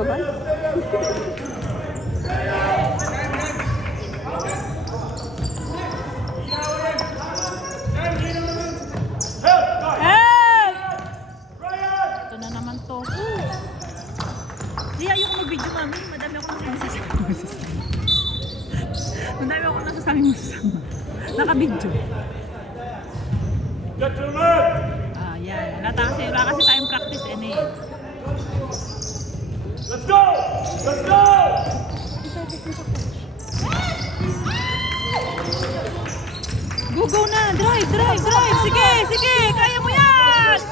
naman. Help! Ito na naman to. Di, ayoko mag-video, mami. Madami ako nasasabi. Madami ako nasasabi mo sa naka-video. Ah, yan. Wala kasi tayong practice eh. Let's go! Let's go! Go, go na! Drive, drive, drive! Sige, sige! Kaya mo yan!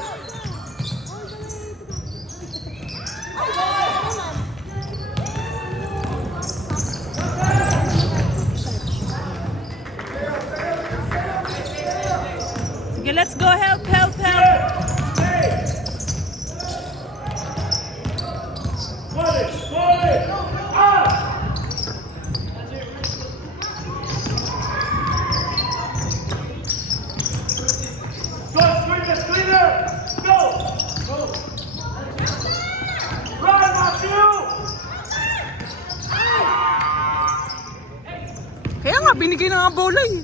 Sige, let's go! Help, help, help! Kaya nga, binigay na nga bola eh.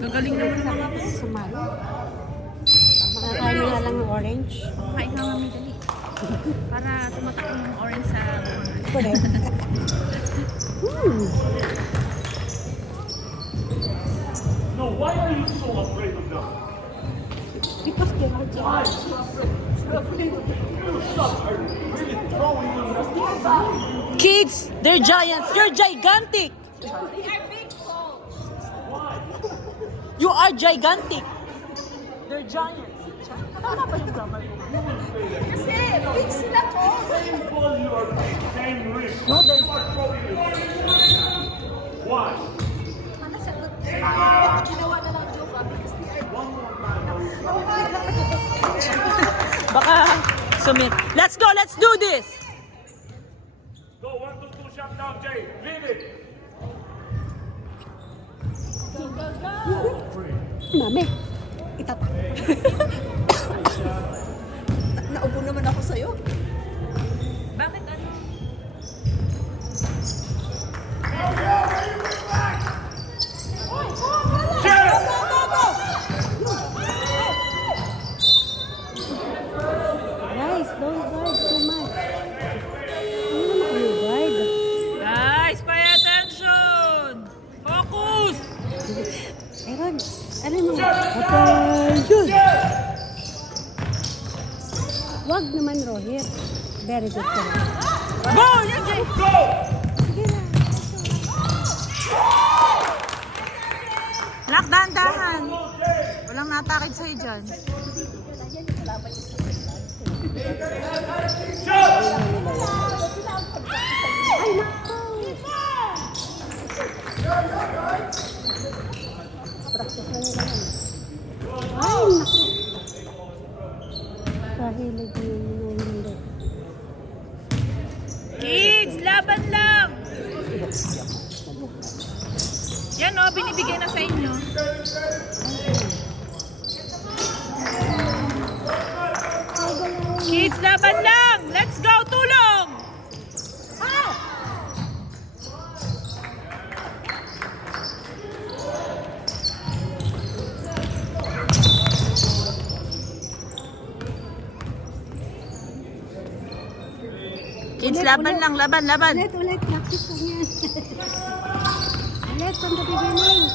Gagaling naman sa Sumali. Makakain nga lang ng orange. kain ka mami dali. Para tumatak yung orange sa Pwede. No, why are you so afraid of them? Because they are giants. Kids, they're giants. You're gigantic. You are gigantic. They're giants. Tama ba yung grammar ko? Kasi, big sila ko. Painful, you are paying risk. No, they're... Why? Ano sagot? Ginawa na lang joke ah. Because they are... Baka sumit. Let's go, let's do this. Go, 1 to 2, shut down, Jay. Leave it. Mami, itata. Naubo naman ako sa'yo. Bakit ano? Guys, don't guard too much. Ano naman kayo guard? Guys, pay attention. Focus. Aaron, ano mo? Attention! Wag naman, Rohit. Very good ka na. Go! Yan, Jay. Go! Sige na. Lock, dahan-dahan. Walang natakid sa'yo dyan. Ay, naku! Practice na nila yan. Ay, naku! Kahilig yun yung hindi. Kids, laban lang. Yan o, binibigay na sa inyo. Kids, laban lang. Let's go, tulong. Kids, laban lang, laban, laban. Ulit, practice lang yan. Ulit, from the beginning.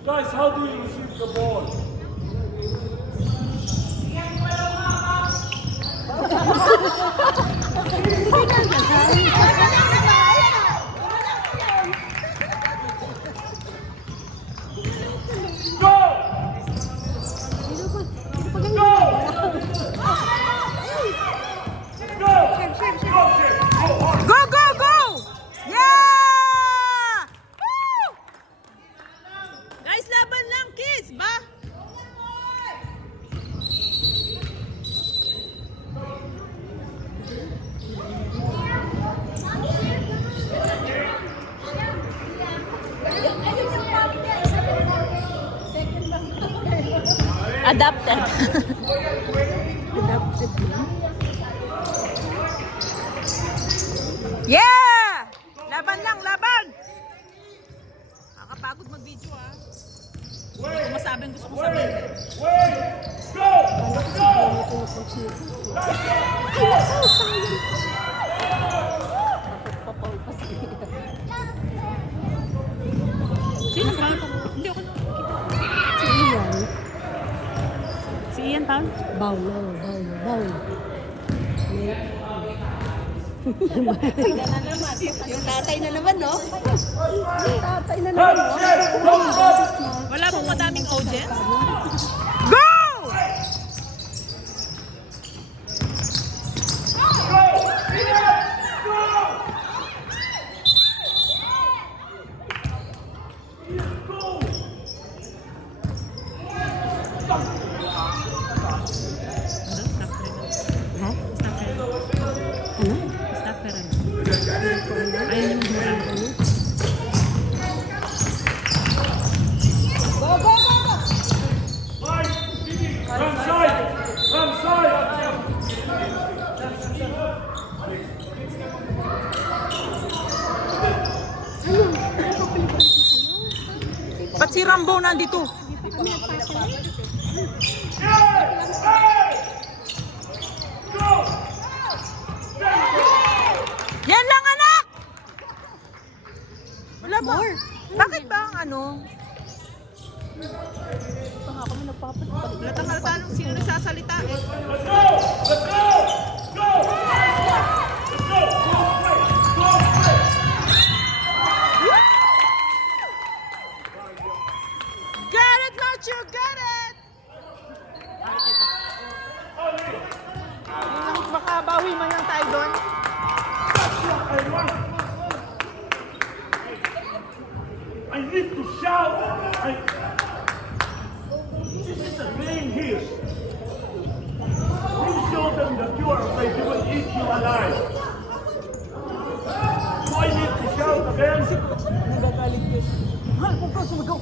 Guys, how do you receive the ball? Go! Go! Go! Go, Jay. Go hard. Go, go, go! Yeah! Woo! Guys, laban lang, kids, ba? Adapted. Adapted na. Yeah! Laban lang, laban! Nakakapagod mag-video ah. Hindi ko masabing gusto kong sabihin. Kala ko siguro ito yung pag-shoot. Ay, nakaw, sayang. Papaw pa siya. Sino ba? Hindi ako Si Ian. Si Ian pa? Bowl. Yung tatay na naman, no? Tatay na naman, no? Wala pong madaming audience? Go! Ha? Ano? Wrong side! Wrong side! Ba't si Rambo nandito? Yan lang anak! Wala ba? Bakit ba ang ano? Halata nung sino nagsasalita eh. Let's go! Let's go! Go! Let's go! Go play! Go play! Got it, Nacho! Got it! Baka bawi man lang tayo doon. I need to shout! This is a game here. You show them that you are afraid they will eat you alive. So I need to shout again. Nagagalit yun. Ha? Kung ka sumigaw.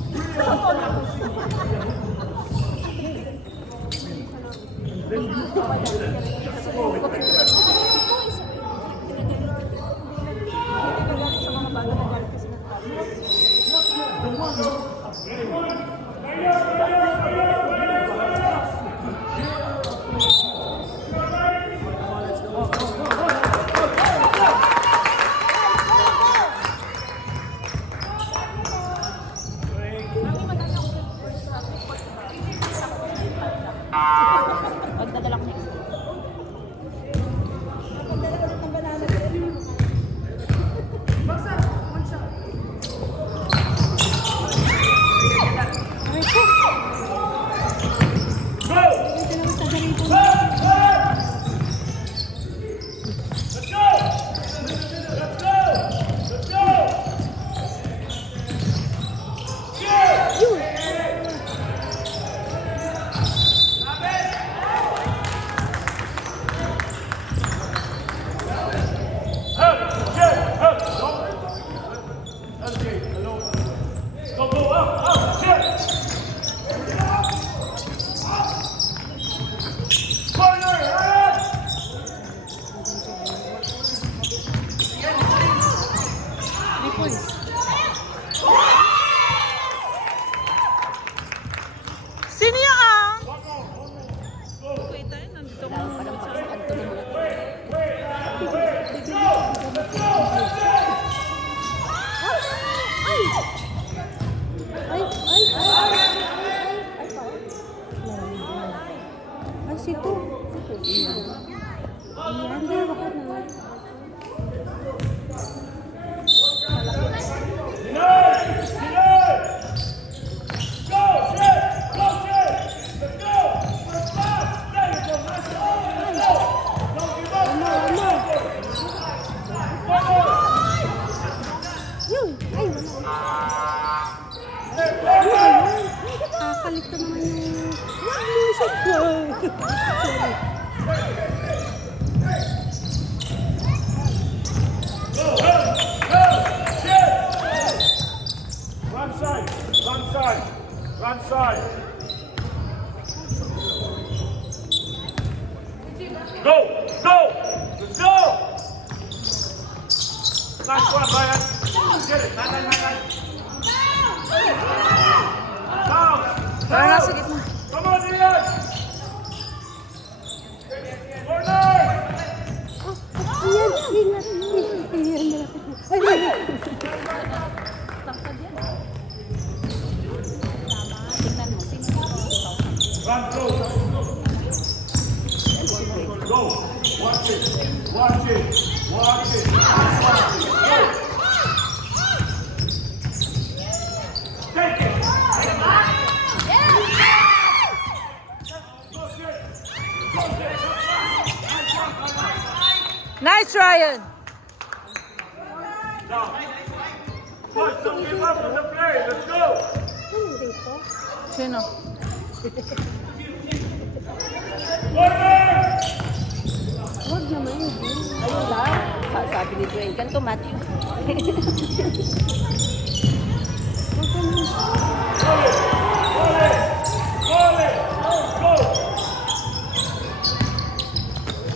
Magdadala ko next. Go! Go! Let's go! Nice one, Ryan. Get it. Nine. Down. Tara na, sige mo. Come on, Ian. Corner! Iyan, ingat. Iyan, malapit na. Ay, Tingnan mo, sino Run, go. Go. Watch it. Watch it. Watch it. Go. Take it. Nice, Ryan! Now. Push, don't give up on the play. Let's go. ano dito? Sino? Corner! Huwag naman yun. Ayun lang. Sabi ni Dwayne, ganito Matthew. Volley! Go!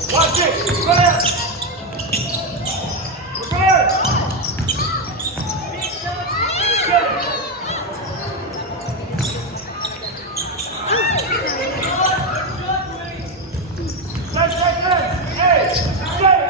Watch it! Prepare! Prepare! Get it! Let's Hey! Get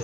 it!